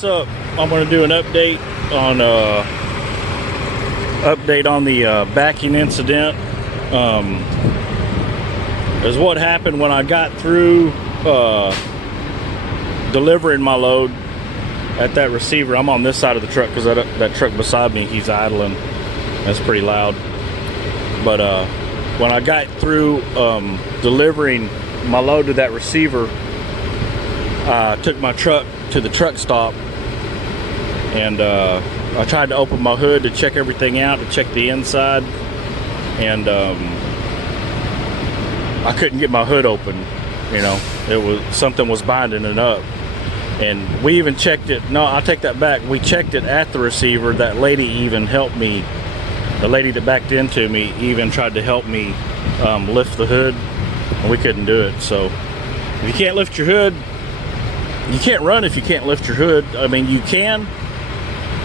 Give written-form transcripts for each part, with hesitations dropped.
What's up? I'm going to do an update on the backing incident. Is what happened when I got through delivering my load at that receiver. I'm on this side of the truck because that truck beside me, he's idling. That's pretty loud. But when I got through delivering my load to that receiver, I took my truck to the truck stop, and I tried to open my hood to check everything out, to check the inside, and I couldn't get my hood open. You know, something was binding it up. And we even checked it. No, I take that back. We checked it at the receiver. That lady even helped me. The lady that backed into me even tried to help me lift the hood, and we couldn't do it. So if you can't lift your hood, you can't run. If you can't lift your hood, I mean, you can,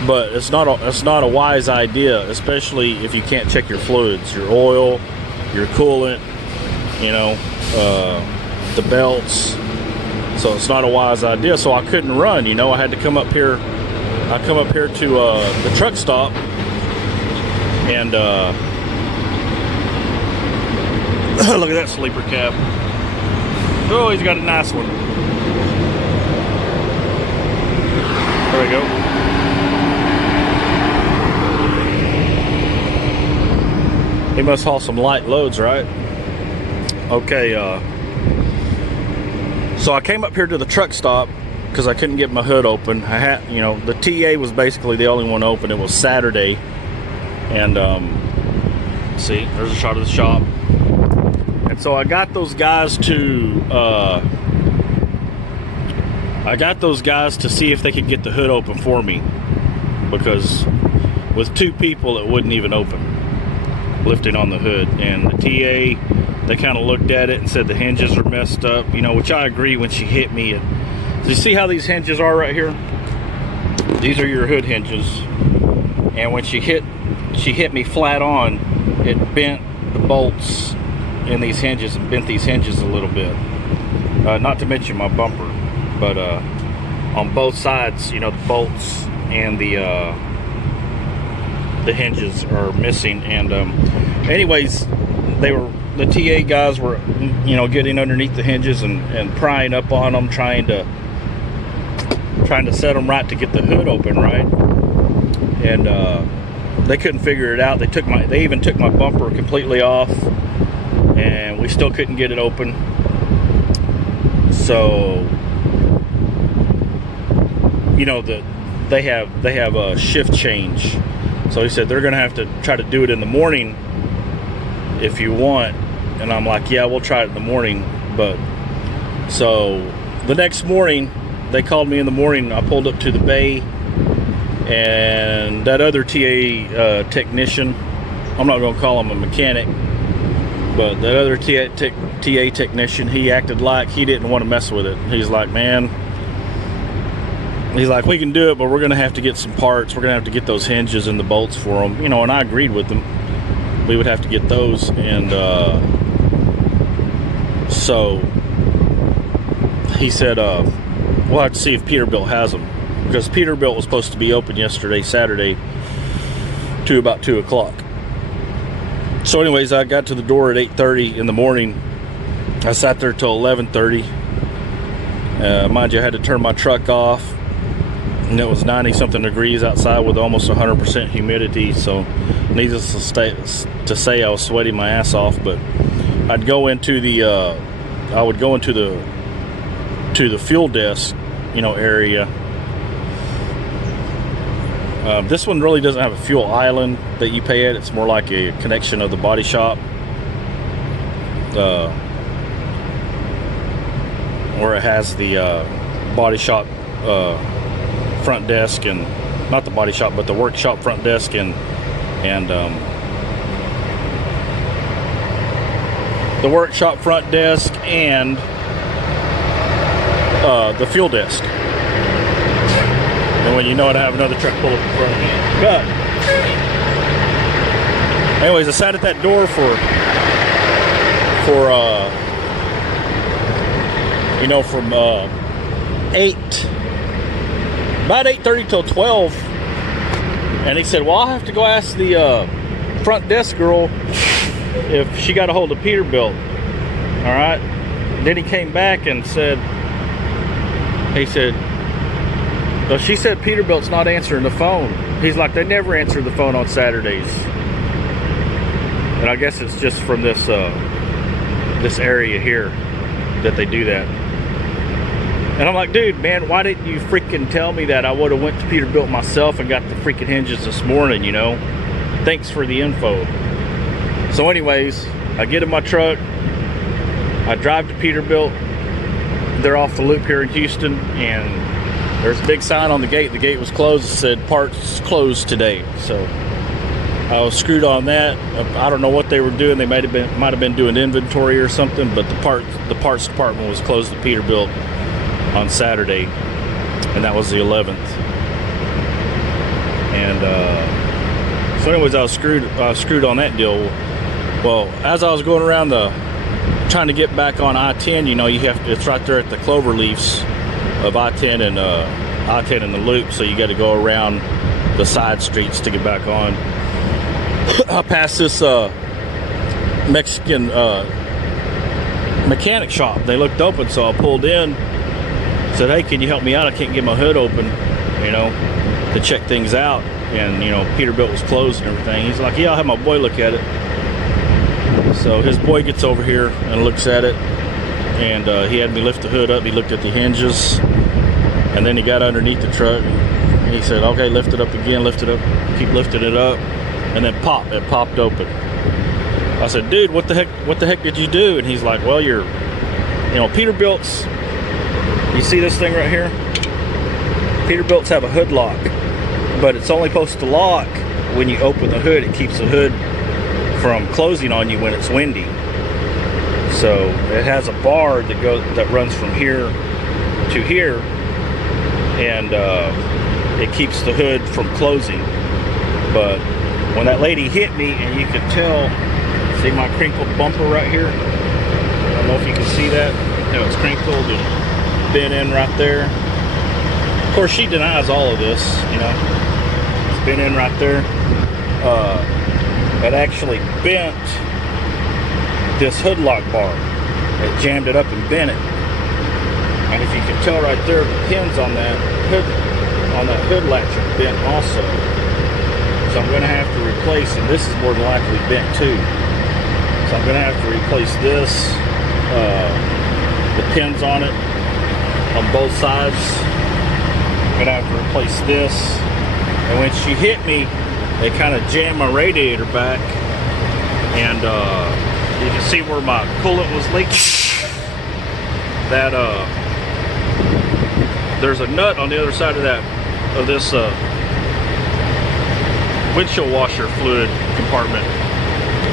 but it's not a wise idea, especially if you can't check your fluids, your oil, your coolant, you know, the belts. So it's not a wise idea. So I couldn't run. You know, I had to come up here. I come up here to the truck stop, and look at that sleeper cab. Oh, he's got a nice one. There we go. He must haul some light loads, right? Okay, so I came up here to the truck stop because I couldn't get my hood open. I had, you know, the TA was basically the only one open. It was Saturday, and see, there's a shot of the shop. And so I got those guys to see if they could get the hood open for me, because with two people it wouldn't even open, lifting on the hood. And the TA, they kind of looked at it and said the hinges are messed up, you know, which I agree. When she hit me, do you see how these hinges are right here? These are your hood hinges, and when she hit me flat on, it bent the bolts in these hinges and bent these hinges a little bit. Not to mention my bumper, but on both sides, you know, the bolts and the hinges are missing. And anyways, the TA guys were, you know, getting underneath the hinges and prying up on them, trying to set them right to get the hood open right. And they couldn't figure it out. They even took my bumper completely off, and we still couldn't get it open. So, you know, they have a shift change. So he said they're gonna have to try to do it in the morning if you want. And I'm like, yeah, we'll try it in the morning. But so the next morning, they called me in the morning. I pulled up to the bay, and that other TA technician, I'm not gonna call him a mechanic, but that other TA technician, he acted like he didn't want to mess with it. He's like, man, he's like, we can do it, but we're gonna have to get some parts. We're gonna have to get those hinges and the bolts for them, you know. And I agreed with them. We would have to get those, and so he said, we'll have to see if Peterbilt has them, because Peterbilt was supposed to be open yesterday, Saturday, to about 2 o'clock. So anyways, I got to the door at 8:30 in the morning. I sat there till 11:30. Mind you, I had to turn my truck off, and it was 90-something degrees outside with almost 100% humidity. So needless to say, I was sweating my ass off. But I'd go into the fuel desk, you know, area. This one really doesn't have a fuel island that you pay at. It's more like a connection of the body shop, where it has the body shop front desk, and not the body shop, but the workshop front desk, and the workshop front desk, and the fuel desk. And when you know it, I have another truck pull up in front of me. But anyways, I sat at that door for you know, from 8 about 8:30 till 12. And he said, well, I'll have to go ask the front desk girl if she got a hold of Peterbilt. All right. Then he came back and said, he said, well, she said Peterbilt's not answering the phone. He's like, they never answer the phone on Saturdays. And I guess it's just from this this area here that they do that. And I'm like, dude, man, why didn't you freaking tell me that? I would have went to Peterbilt myself and got the freaking hinges this morning, you know? Thanks for the info. So anyways, I get in my truck. I drive to Peterbilt. They're off the loop here in Houston, and there's a big sign on the gate. The gate was closed. It said parts closed today. So I was screwed on that. I don't know what they were doing. They might have been doing inventory or something, but the parts department was closed at Peterbilt on Saturday, and that was the 11th. And so anyways, I was screwed on that deal. Well, as I was going around trying to get back on I-10, you know, it's right there at the clover leaves of I-10 and I-10 in the loop, so you got to go around the side streets to get back on. I passed this Mexican mechanic shop. They looked open, so I pulled in, said, hey, can you help me out? I can't get my hood open, you know, to check things out. And, you know, Peterbilt was closed and everything. He's like, yeah, I'll have my boy look at it. So his boy gets over here and looks at it, and he had me lift the hood up. He looked at the hinges, and then he got underneath the truck. He said, okay, lift it up again, lift it up, keep lifting it up, and then it popped open. I said, dude, what the heck did you do? And he's like, well, you know, Peterbilt's, you see this thing right here? Peterbilt's have a hood lock, but it's only supposed to lock when you open the hood. It keeps the hood from closing on you when it's windy. So it has a bar that runs from here to here, and it keeps the hood from closing. But when that lady hit me, and you could tell, see my crinkled bumper right here? I don't know if you can see that. You know, it's crinkled and bent in right there. Of course, she denies all of this, you know. It's bent in right there. It actually bent this hood lock bar. It jammed it up and bent it. And if you can tell right there, the pins on that hood latch are bent also. So I'm going to have to replace, and this is more than likely bent too. So I'm going to have to replace this, the pins on it, on both sides. I'm going to have to replace this. And when she hit me, it kind of jammed my radiator back, and you can see where my coolant was leaking. That there's a nut on the other side of this windshield washer fluid compartment,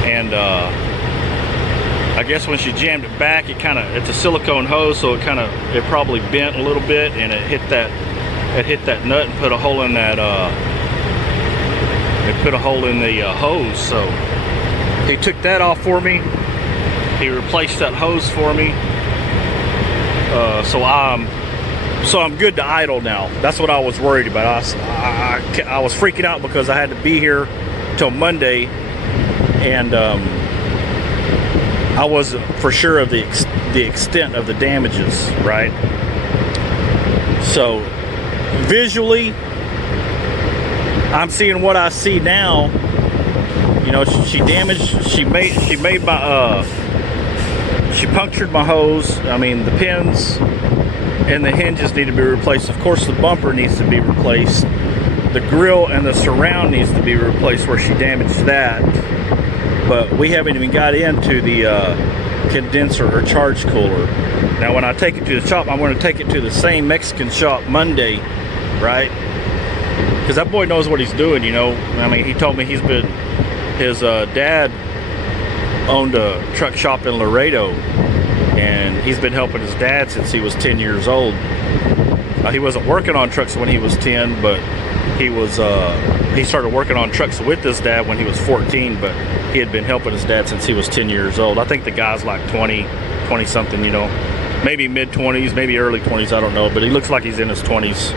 and I guess when she jammed it back, it's a silicone hose, so it probably bent a little bit, and it hit that nut and put a hole in that. It put a hole in the hose, so he took that off for me. He replaced that hose for me. So I'm good to idle now. That's what I was worried about. I was freaking out because I had to be here till Monday, and I wasn't for sure of the extent of the damages, right? So visually, I'm seeing what I see now. You know, she punctured my hose. I mean, the pins and the hinges need to be replaced. Of course, the bumper needs to be replaced. The grill and the surround needs to be replaced where she damaged that. But we haven't even got into the condenser or charge cooler. Now, when I take it to the shop, I'm going to take it to the same Mexican shop Monday, right? Because that boy knows what he's doing, you know. I mean, he told me his dad owned a truck shop in Laredo, and he's been helping his dad since he was 10 years old. He wasn't working on trucks when he was 10, but he started working on trucks with his dad when he was 14, but he had been helping his dad since he was 10 years old. I think the guy's like 20 something, you know, maybe mid 20s, maybe early 20s, I don't know, but he looks like he's in his 20s.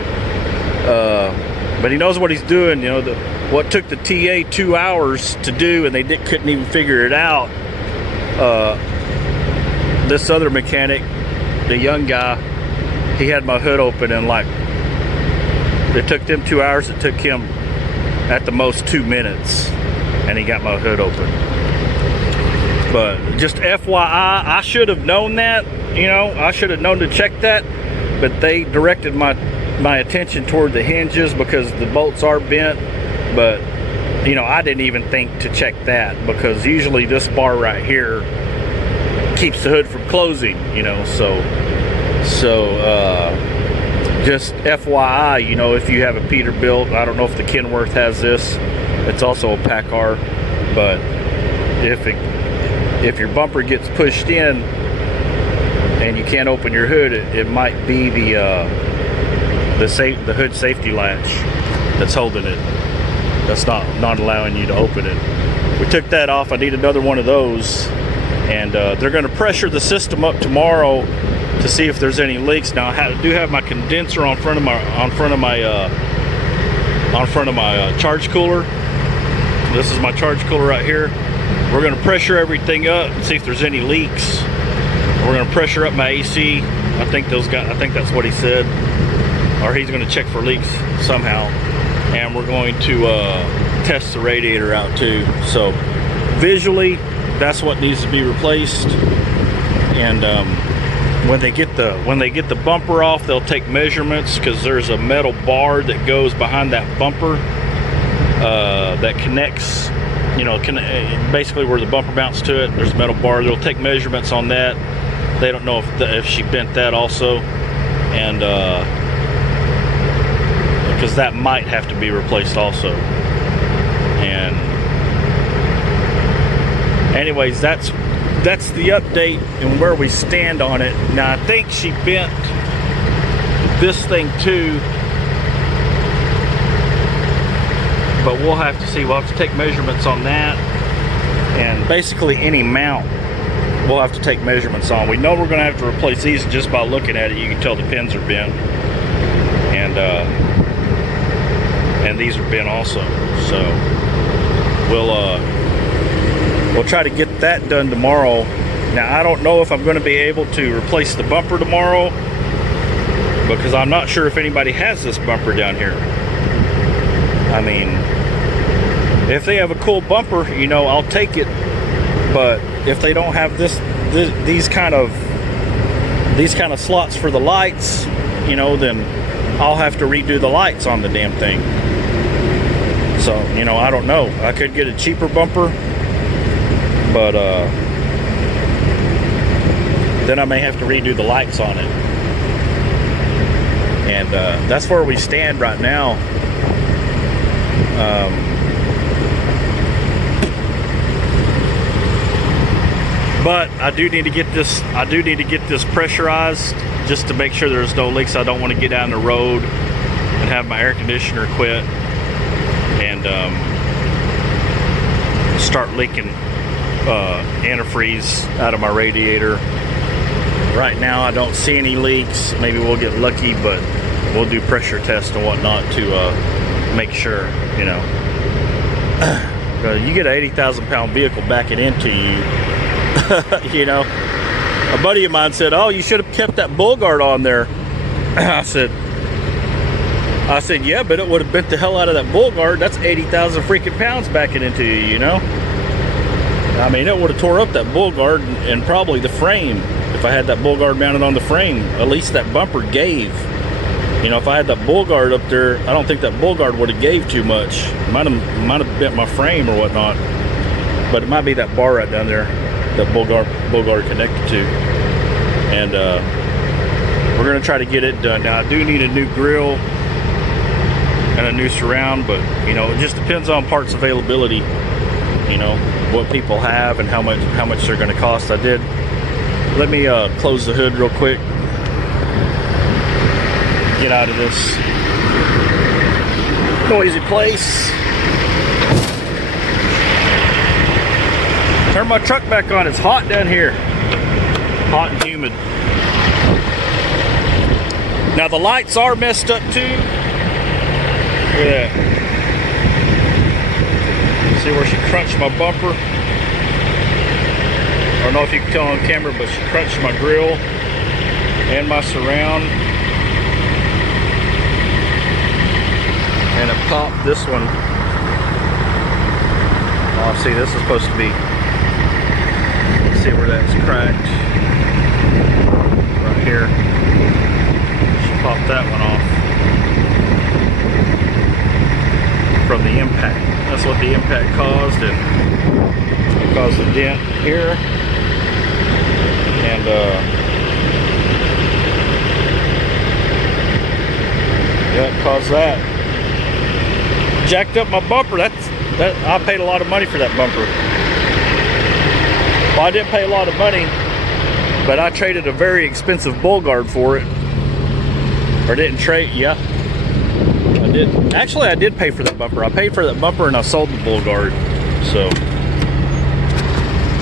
But he knows what he's doing. You know, what took the TA 2 hours to do, and they couldn't even figure it out. This other mechanic, the young guy, he had my hood open, and like, it took them 2 hours. It took him at the most 2 minutes, and he got my hood open. But just FYI, I should have known that. You know, I should have known to check that, but they directed my attention toward the hinges because the bolts are bent. But you know, I didn't even think to check that, because usually this bar right here keeps the hood from closing, you know. So just FYI, you know, if you have a Peterbilt, I don't know if the Kenworth has this. It's also a PACCAR, but if your bumper gets pushed in and you can't open your hood, it might be the hood safety latch that's holding it. That's not allowing you to open it. We took that off. I need another one of those, and they're going to pressure the system up tomorrow to see if there's any leaks. Now I do have my condenser on front of my charge cooler. This is my charge cooler right here. We're going to pressure everything up and see if there's any leaks. We're going to pressure up my AC. I think that's what he said, or he's going to check for leaks somehow. And we're going to test the radiator out too. So visually, that's what needs to be replaced. And when they get the bumper off, they'll take measurements, because there's a metal bar that goes behind that bumper that connects, you know, basically where the bumper mounts to it. There's a metal bar. They'll take measurements on that. They don't know if she bent that also, and because that might have to be replaced also. And anyways, that's the update and where we stand on it. Now I think she bent this thing too, but we'll have to see. We'll have to take measurements on that, and basically any mount we'll have to take measurements on. We know we're going to have to replace these just by looking at it. You can tell the pins are bent, and these are bent also. So we'll try to get that done tomorrow. Now I don't know if I'm going to be able to replace the bumper tomorrow, because I'm not sure if anybody has this bumper down here. I mean, if they have a cool bumper, you know, I'll take it. But if they don't have these kind of slots for the lights, you know, then I'll have to redo the lights on the damn thing. So, you know, I don't know. I could get a cheaper bumper, but then I may have to redo the lights on it. And that's where we stand right now. But I do need to get this pressurized, just to make sure there's no leaks. I don't want to get down the road and have my air conditioner quit and start leaking antifreeze out of my radiator. Right now I don't see any leaks. Maybe we'll get lucky, but we'll do pressure tests and whatnot to make sure, you know. You get an 80,000 pound vehicle backing into you. You know, a buddy of mine said, "Oh, you should have kept that bull guard on there." I said, "Yeah, but it would have bent the hell out of that bull guard. That's 80,000 freaking pounds backing into you, you know. I mean, it would have tore up that bull guard and probably the frame if I had that bull guard mounted on the frame. At least that bumper gave. You know, if I had that bull guard up there, I don't think that bull guard would have gave too much. Might have bent my frame or whatnot. But it might be that bar right down there that bull guard connected to. And we're gonna try to get it done. Now I do need a new grill and a new surround, but you know, it just depends on parts availability, you know, what people have and how much they're gonna cost. Let me close the hood real quick, get out of this noisy place. Turn my truck back on. It's hot down here. Hot and humid. Now the lights are messed up too. Look at that. See where she crunched my bumper? I don't know if you can tell on camera, but she crunched my grill and my surround. And it popped this one. Oh, see, this is supposed to be, let's see where that's cracked. Right here. She popped that one off from the impact. That's what the impact caused, and it caused a dent here. And yeah, it caused that. Jacked up my bumper. That I paid a lot of money for that bumper. Well, I didn't pay a lot of money, but I traded a very expensive bull guard for it. Or didn't trade, yeah. I did. Actually, I did pay for that bumper. I paid for that bumper and I sold the bull guard. So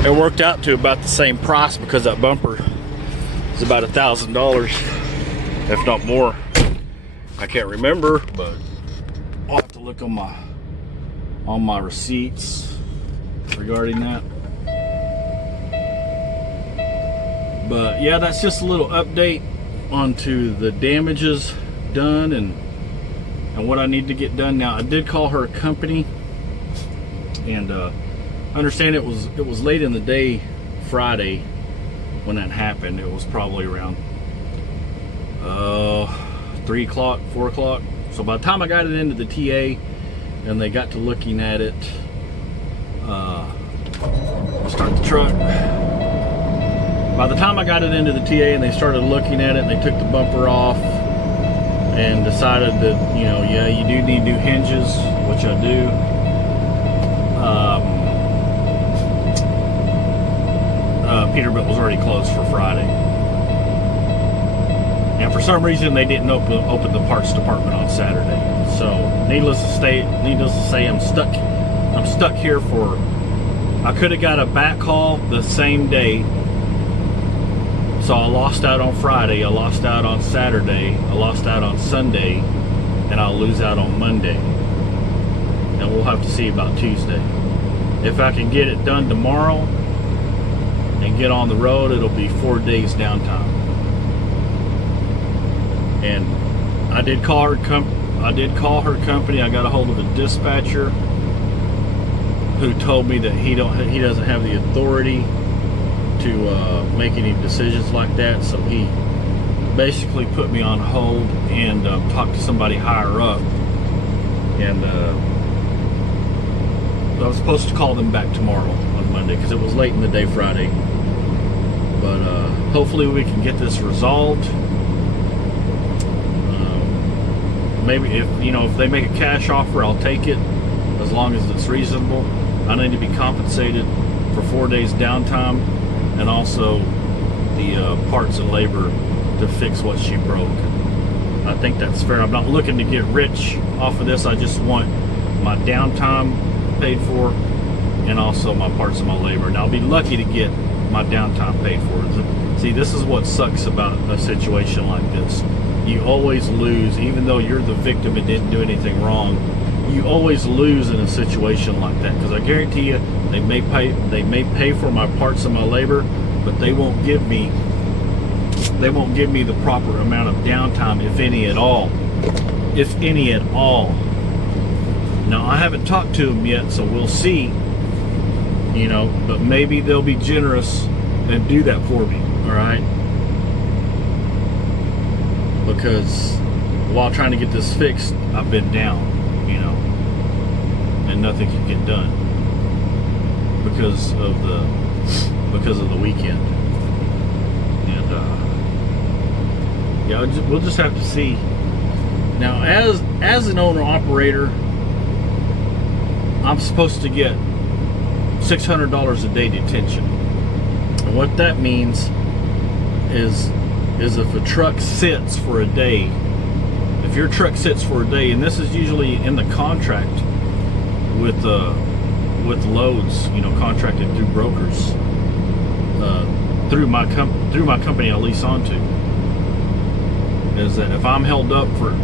it worked out to about the same price because that bumper is about $1,000, if not more. I can't remember, but I'll have to look on my receipts regarding that. But yeah, that's just a little update onto the damages done and what I need to get done. Now, I did call her company, and I understand it was late in the day Friday when that happened. It was probably around 3 o'clock, 4 o'clock. So by the time I got it into the TA and they got to looking at it, I'll start the truck. By the time I got it into the TA and they started looking at it and they took the bumper off and decided that, you know, yeah, you do need new hinges, which I do. Peterbilt was already closed for Friday. And for some reason they didn't open the parts department on Saturday. So needless to say, I'm stuck here for, I could have got a back haul the same day. So I lost out on Friday, I lost out on Saturday, I lost out on Sunday, and I'll lose out on Monday. And we'll have to see about Tuesday. If I can get it done tomorrow and get on the road, it'll be 4 days downtime. And I did call her company. I got a hold of a dispatcher who told me that he doesn't have the authority to make any decisions like that. So he basically put me on hold and talked to somebody higher up. And I was supposed to call them back tomorrow on Monday because it was late in the day Friday. But hopefully we can get this resolved. Maybe if they make a cash offer, I'll take it as long as it's reasonable. I need to be compensated for 4 days downtime and also the parts and labor to fix what she broke. I think that's fair. I'm not looking to get rich off of this. I just want my downtime paid for and also my parts and my labor. And I'll be lucky to get my downtime paid for. See, this is what sucks about a situation like this. You always lose, even though you're the victim and didn't do anything wrong. You always lose in a situation like that, because I guarantee you, they may pay for my parts and my labor, but they won't give me the proper amount of downtime, if any at all. If any at all. Now, I haven't talked to them yet, so we'll see. But maybe they'll be generous and do that for me. All right. Because while trying to get this fixed, I've been down, and nothing can get done because of the weekend. And yeah, we'll just have to see. Now, as an owner operator, I'm supposed to get $600 a day detention, and what that means is if a truck sits for a day, if your truck sits for a day, and this is usually in the contract with loads, contracted through brokers, through my company I lease onto, is that if I'm held up for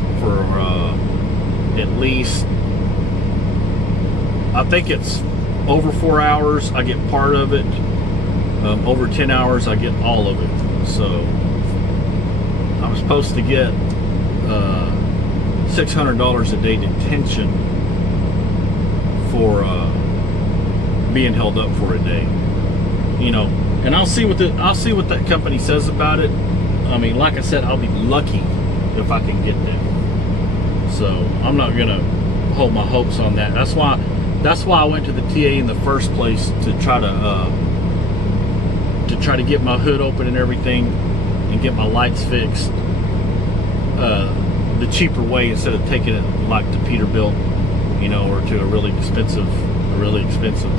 at least, I think it's over 4 hours, I get part of it. Over 10 hours, I get all of it. So I'm supposed to get $600 a day detention for being held up for a day. You know, and I'll see what that company says about it. I mean, like I said, I'll be lucky if I can get there. So I'm not gonna hold my hopes on that. That's why I went to the TA in the first place, to try to get my hood open and everything, and get my lights fixed the cheaper way, instead of taking it like to Peterbilt, you know, or to a really expensive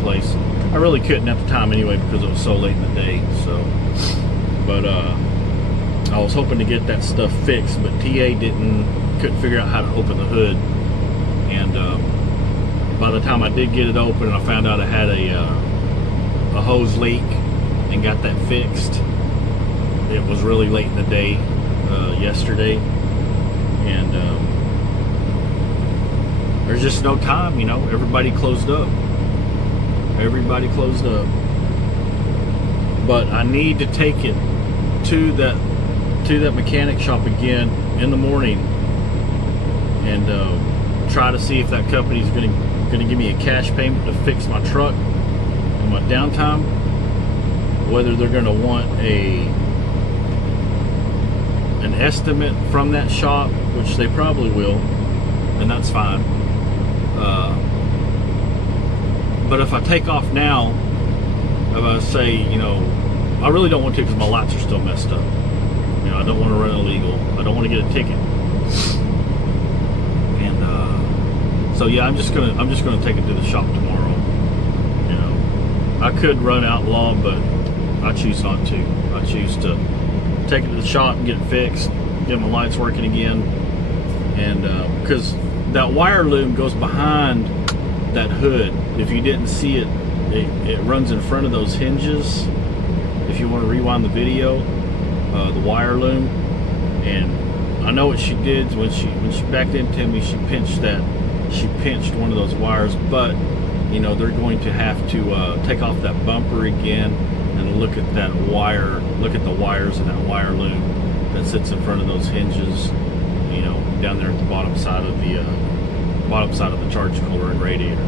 place. I really couldn't at the time anyway, because it was so late in the day. So, but I was hoping to get that stuff fixed, but TA couldn't figure out how to open the hood. And by the time I did get it open, and I found out I had a hose leak and got that fixed, it was really late in the day yesterday. And there's just no time, you know. Everybody closed up. But I need to take it to that mechanic shop again in the morning, and try to see if that company's going to give me a cash payment to fix my truck in my downtime. Whether they're going to want an estimate from that shop, which they probably will, and that's fine. But if I take off now, if I say, you know, I really don't want to, because my lights are still messed up. You know, I don't want to run illegal. I don't want to get a ticket. And so yeah, I'm just gonna take it to the shop tomorrow. You know, I could run outlaw, but I choose not to. I choose to take it to the shop and get it fixed, get my lights working again. And because that wire loom goes behind that hood. If you didn't see it, it runs in front of those hinges. If you want to rewind the video, the wire loom. And I know what she did when she backed into me. She pinched one of those wires. But you know, they're going to have to take off that bumper again and look at that wire. Look at the wires in that wire loom that sits in front of those hinges. You know, down there at the bottom side of the charge cooler and radiator.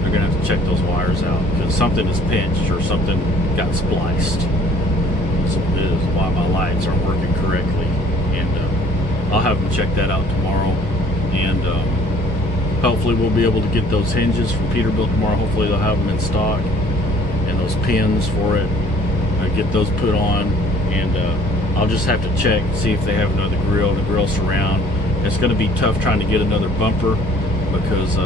They're gonna have to check those wires out, because something is pinched or something got spliced. So it is why my lights aren't working correctly. And I'll have them check that out tomorrow. And hopefully we'll be able to get those hinges from Peterbilt tomorrow. Hopefully they'll have them in stock, and those pins for it. Get those put on, and I'll just have to check, see if they have another grill and a grill surround. It's going to be tough trying to get another bumper, because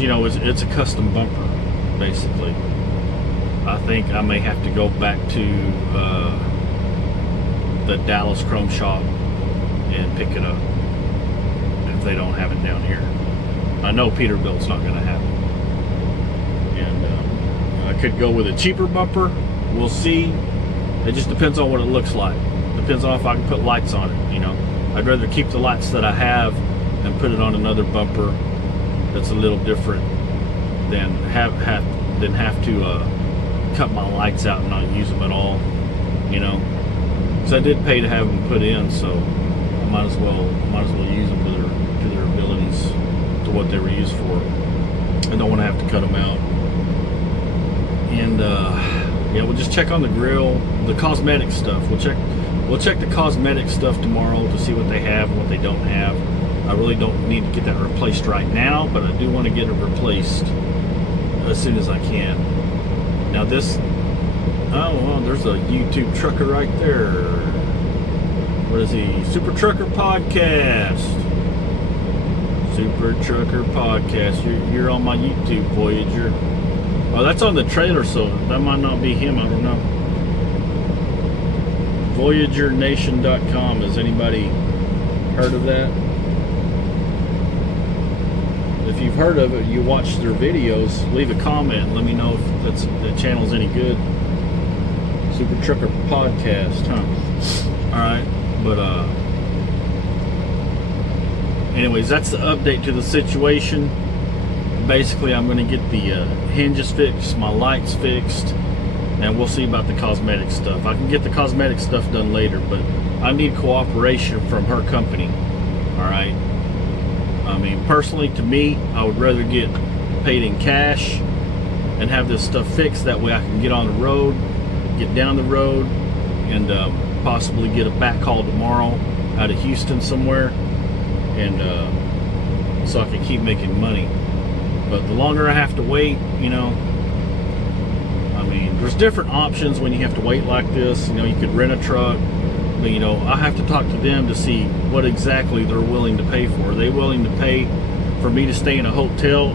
you know, it's a custom bumper basically. I think I may have to go back to the Dallas Chrome shop and pick it up if they don't have it down here. I know Peterbilt's not going to have it. And I could go with a cheaper bumper. We'll see. It just depends on what it looks like. Depends on if I can put lights on it, you know. I'd rather keep the lights that I have and put it on another bumper that's a little different than have to cut my lights out and not use them at all, you know. Because I did pay to have them put in, so I might as well use them to their abilities, to what they were used for. I don't want to have to cut them out. And yeah, we'll just check on the grill, the cosmetic stuff. We'll check the cosmetic stuff tomorrow to see what they have and what they don't have. I really don't need to get that replaced right now, but I do want to get it replaced as soon as I can. Now this, oh well, there's a YouTube trucker right there. What is he? Super Trucker Podcast. Super Trucker Podcast. You're on my YouTube, Voyager. Oh, that's on the trailer, so that might not be him. I don't know. VoyagerNation.com. Has anybody heard of that? If you've heard of it, you watch their videos, leave a comment. Let me know if the channel's any good. Super Trucker Podcast, huh? All right, but anyways, that's the update to the situation. Basically, I'm going to get the hinges fixed, my lights fixed, and we'll see about the cosmetic stuff. I can get the cosmetic stuff done later, but I need cooperation from her company. All right. I mean, personally, to me, I would rather get paid in cash and have this stuff fixed. That way I can get on the road, get down the road, and possibly get a backhaul tomorrow out of Houston somewhere, and so I can keep making money. But the longer I have to wait, you know, I mean, there's different options when you have to wait like this. You know, you could rent a truck, but you know, I have to talk to them to see what exactly they're willing to pay for. Are they willing to pay for me to stay in a hotel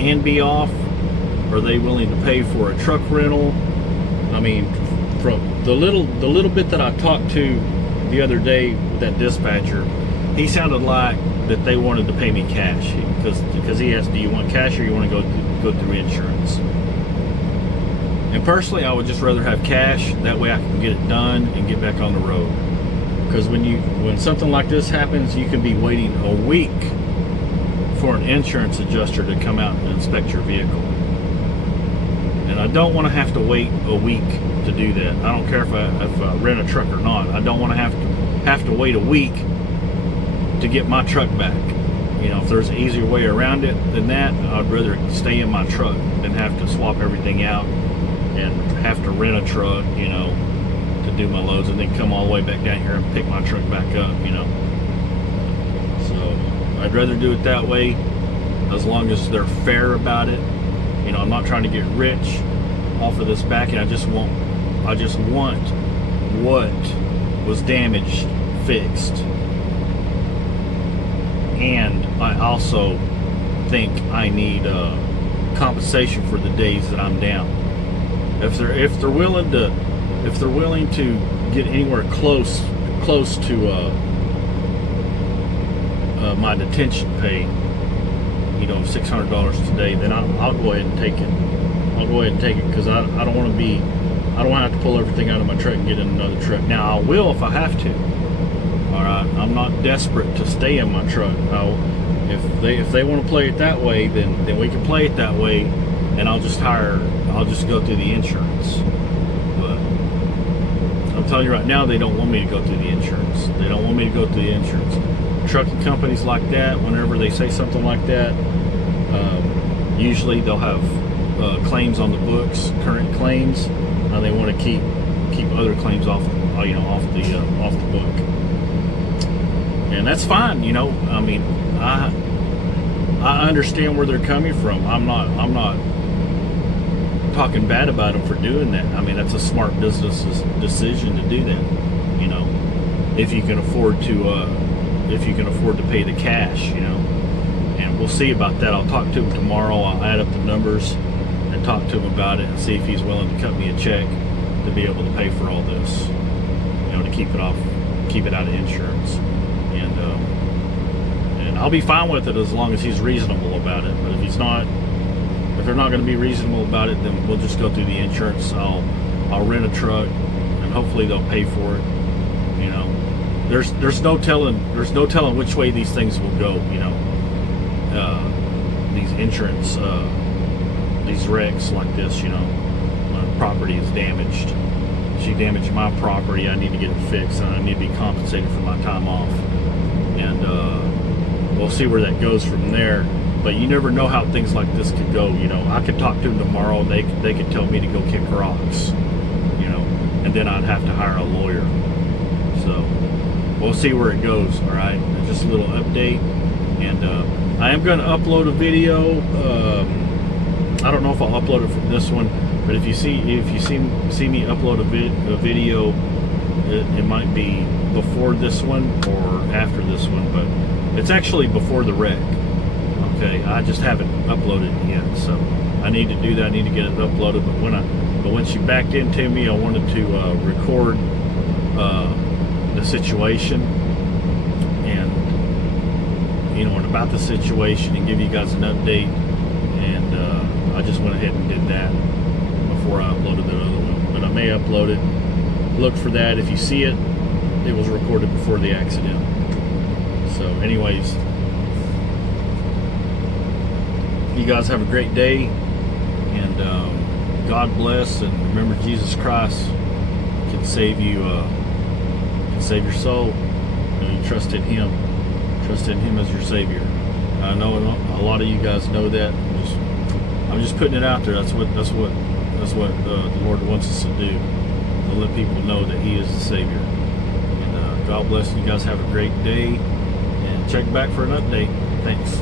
and be off? Are they willing to pay for a truck rental? I mean, from the little bit that I talked to the other day with that dispatcher, he sounded like that they wanted to pay me cash, because he asked, do you want cash or you want to go through insurance? And personally, I would just rather have cash. That way I can get it done and get back on the road. Because when something like this happens, you can be waiting a week for an insurance adjuster to come out and inspect your vehicle. And I don't want to have to wait a week to do that. I don't care if I rent a truck or not. I don't want to have to wait a week to get my truck back. You know, if there's an easier way around it than that, I'd rather stay in my truck than have to swap everything out and have to rent a truck, you know, to do my loads, and then come all the way back down here and pick my truck back up, you know. So I'd rather do it that way, as long as they're fair about it. You know, I'm not trying to get rich off of this backing. I just want what was damaged fixed. And I also think I need compensation for the days that I'm down. If they're willing to get anywhere close to my detention pay, you know, $600 today, then I'll go ahead and take it. I'll go ahead and take it, because I don't want to have to pull everything out of my truck and get in another truck. Now I will if I have to. All right, I'm not desperate to stay in my truck. If they want to play it that way, then we can play it that way, and I'll just go through the insurance. But I'm telling you right now, they don't want me to go through the insurance. They don't want me to go through the insurance. Trucking companies like that, whenever they say something like that, usually they'll have claims on the books, current claims. They want to keep other claims off the book. And that's fine, you know. I mean, I understand where they're coming from. I'm not talking bad about them for doing that. I mean, that's a smart business decision to do that. You know, if you can afford to pay the cash, you know. And we'll see about that. I'll talk to him tomorrow. I'll add up the numbers and talk to him about it and see if he's willing to cut me a check to be able to pay for all this. You know, to keep it out of insurance. And I'll be fine with it as long as he's reasonable about it. But if they're not going to be reasonable about it, then we'll just go through the insurance. I'll rent a truck, and hopefully they'll pay for it. You know, there's no telling which way these things will go. You know, these insurance, these wrecks like this. You know, my property is damaged. She damaged my property. I need to get it fixed, and I need to be compensated for my time off. And we'll see where that goes from there. But you never know how things like this could go. You know, I could talk to them tomorrow, and they could tell me to go kick rocks. You know, and then I'd have to hire a lawyer. So we'll see where it goes. All right, just a little update, and I am going to upload a video. I don't know if I'll upload it from this one. But if you see me upload a video, it might be before this one or after this one, but it's actually before the wreck. Okay, I just haven't uploaded it yet, so I need to do that. I need to get it uploaded. But when she backed into me, I wanted to record the situation and, you know, and about the situation and give you guys an update. And I just went ahead and did that before I uploaded the other one. But I may upload it. Look for that. If you see it, it was recorded before the accident. So anyways, You guys have a great day, and God bless. And remember, Jesus Christ can save you, can save your soul. You trust in Him. Trust in Him as your Savior. I know a lot of you guys know that. I'm just putting it out there. That's what the Lord wants us to do. To let people know that He is the Savior. And God bless you guys. Have a great day, and check back for an update. Thanks.